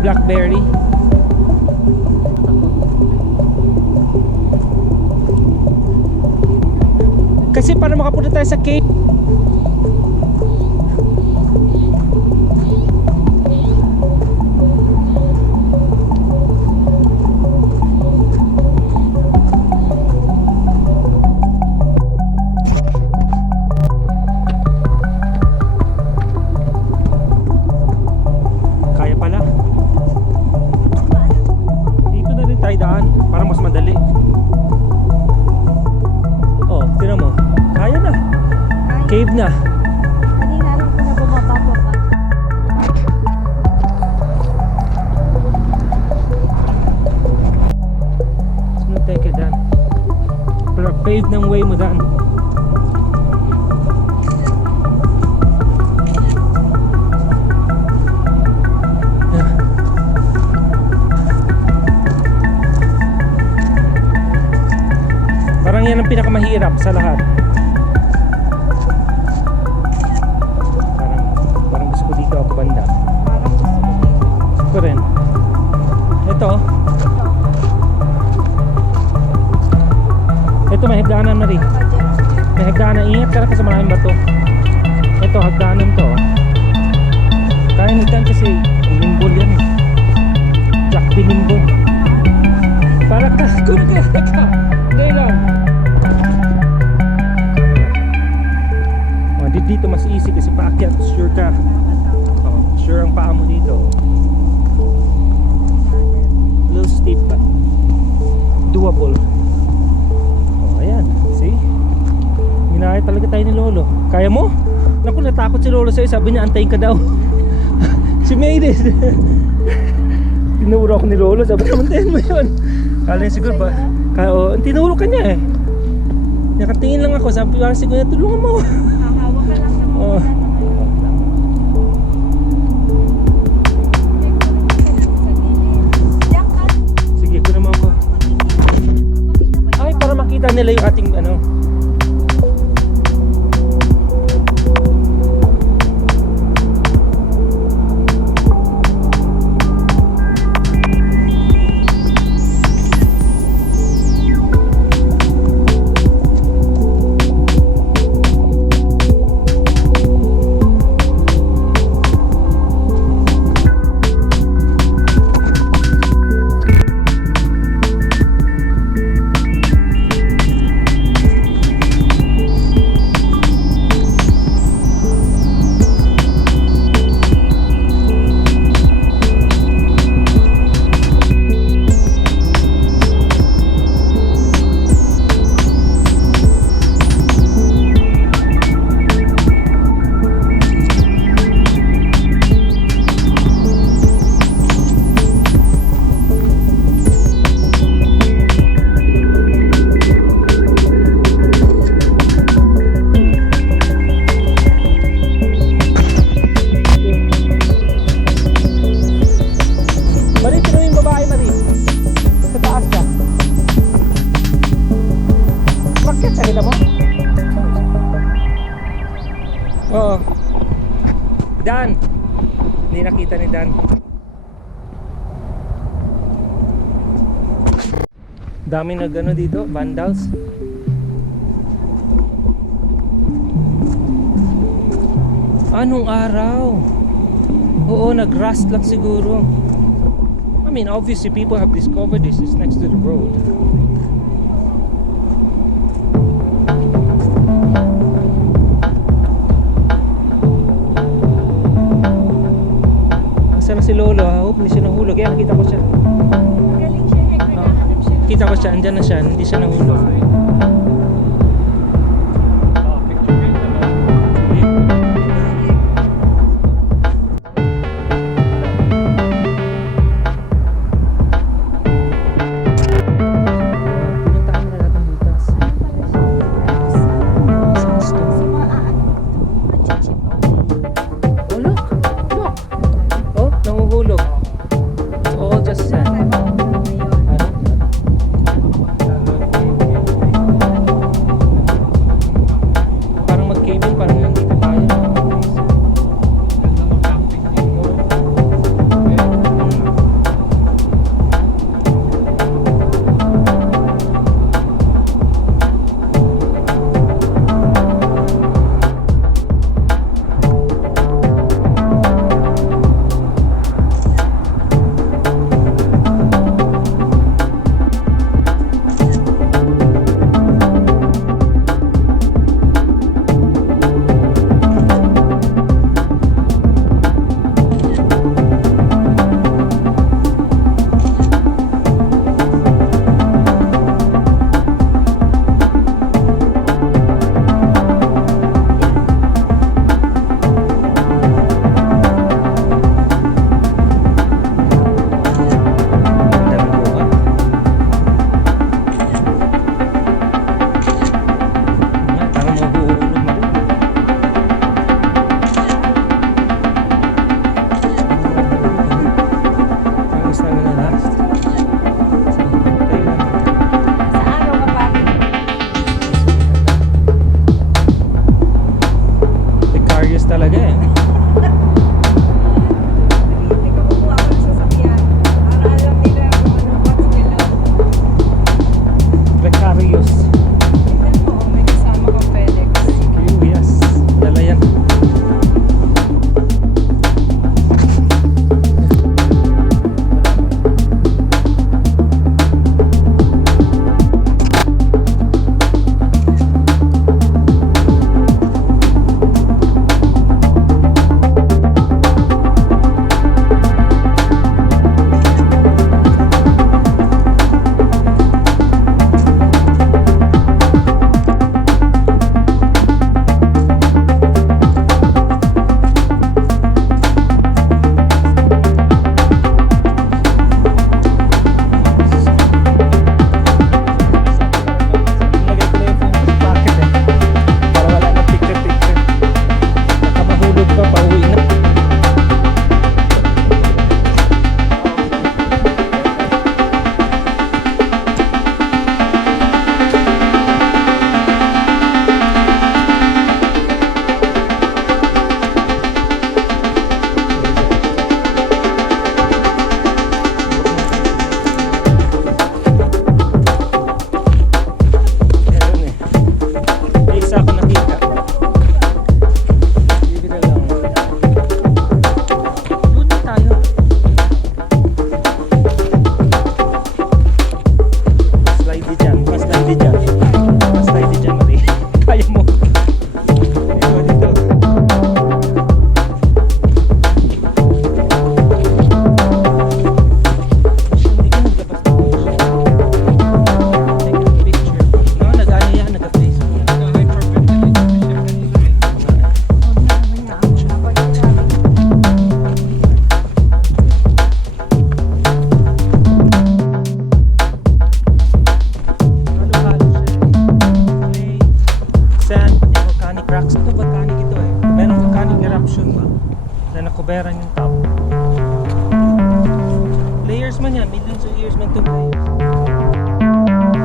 blackberry. Kasi para makapunta tayo sa cave, kaya pala. Dito na rin tayo daan para mas madali. Oh, tingnan mo. Kaya na. Cave na. Kanina lang ko na bumaba pa. Sunod tayo kay Dan. Pero pave ng way mo, Dan. Parang yan ang pinakamahirap sa lahat. Parang gusto ko dito ako banda. Parang gusto ko dito. Ito rin. Ito. Ito may hagdanan na rin. Baka dyan. May hagdanan. Ingat ka na kasi maraming bato. Ito hagdanan to. Kaya nagdan kasi nimbol yan. Jack binimbol. Para ka. Kumagaya ka. Hindi lang. Dito mas easy kasi paakyat, sure ka. Oh, sure ang paa mo dito. Little steep pa. Doable. Oh, ayan. See? Minahit talaga tayo ni Lolo. Kaya mo? Naku, natakot si Lolo sa'yo. Sabi niya, antayin ka daw. She made it. Tinuro ako ni Lolo. Sabi niya, antayin mo yun. Kala niya siguro ba? Kaya, oh, tinuro ka niya eh. Nakatingin lang ako. Sabi ko, siguro tulungan mo. Hahawak ka lang ng Oh. Sige, kunin mo ako. Ay, para makita nila yung ating ano. Oo. Dan. Hindi nakita ni Dan. Dami nagano dito, vandals. Anong araw? Oo, nag-rust lang siguro. I mean, obviously people have discovered this. It's next to the road. Asa na si Lolo? I hope hindi siya nahulog. Yan, nakita ko siya. Magaling siya, naghahanap siya. Kita ko siya, andyan na siya. Hindi siya nahulog.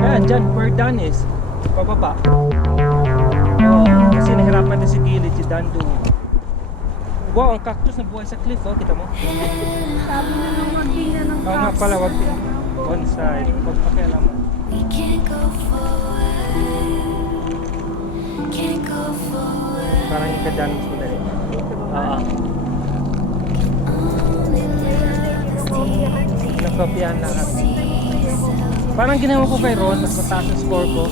Ayan, dyan, Verdanes. Pababa. Oh, kasi nahirapan na si Gilid, si Dando. Wow, ang cactus na buhay sa cliff, oh, kita mo? Sabi na nung magtinda ng Oo nga pala, wag on side. Huwag pakialaman. We can't go forward. Can't go forward. Parang yung kadanos mo dali. Oo. Only love is deeply Nakopyahan lahat. Parang ginawa ko kay Ron, mas mataas ang score ko.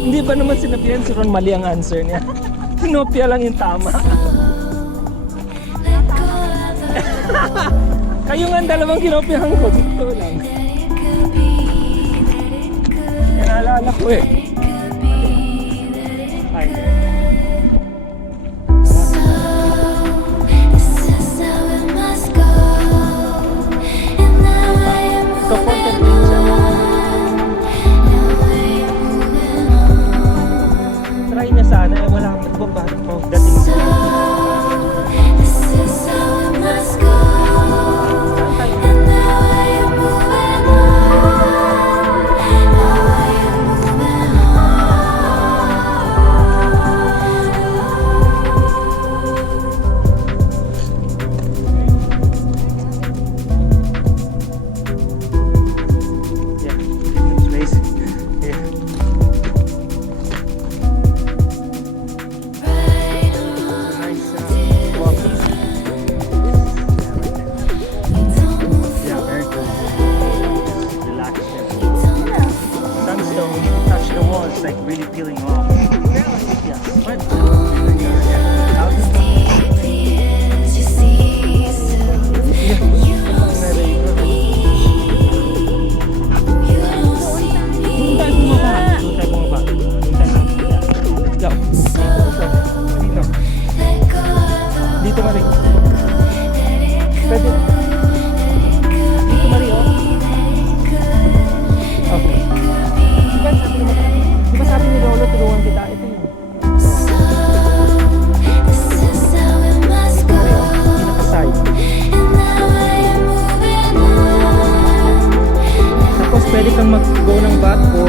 Hindi ba naman sinabihan si Ron mali ang answer niya? Sinopya lang yung tama. let go of the Kayo nga ang dalawang kinopyahan ko. Gusto lang. that it could be, that it could, Yan naalala ko eh. could be, that it Ay. so. This is how it must go. And now I am Supported moving din siya. on. Now I am moving on. Try niya sana eh. Wala akong nagbabago ko. Dating So, this is how it must go. saan tayo? And now I am moving on. Now I am moving Yeah, different place. Yeah. right on. Nice walking. Don't move Yeah, very good. Relax there. don't move Sandstone, when you touch the wall, it's like really peeling off. Yeah, but deeply as you see. So you don't see me. You don't see Doon tayo me. bumaba. Doon tayo bumaba. Doon tayo bumaba. Let's go. Dito. Let go of the Dito Mari. that it could, Pwede. Dito Mari, oh. Okay. Di ba sabi ni Lolo, tulungan kita? Ito yun. so. This is how it must go. Mari, oh. Pinaka-side. And now I am moving on. Tapos pwede kang mag-go ng back o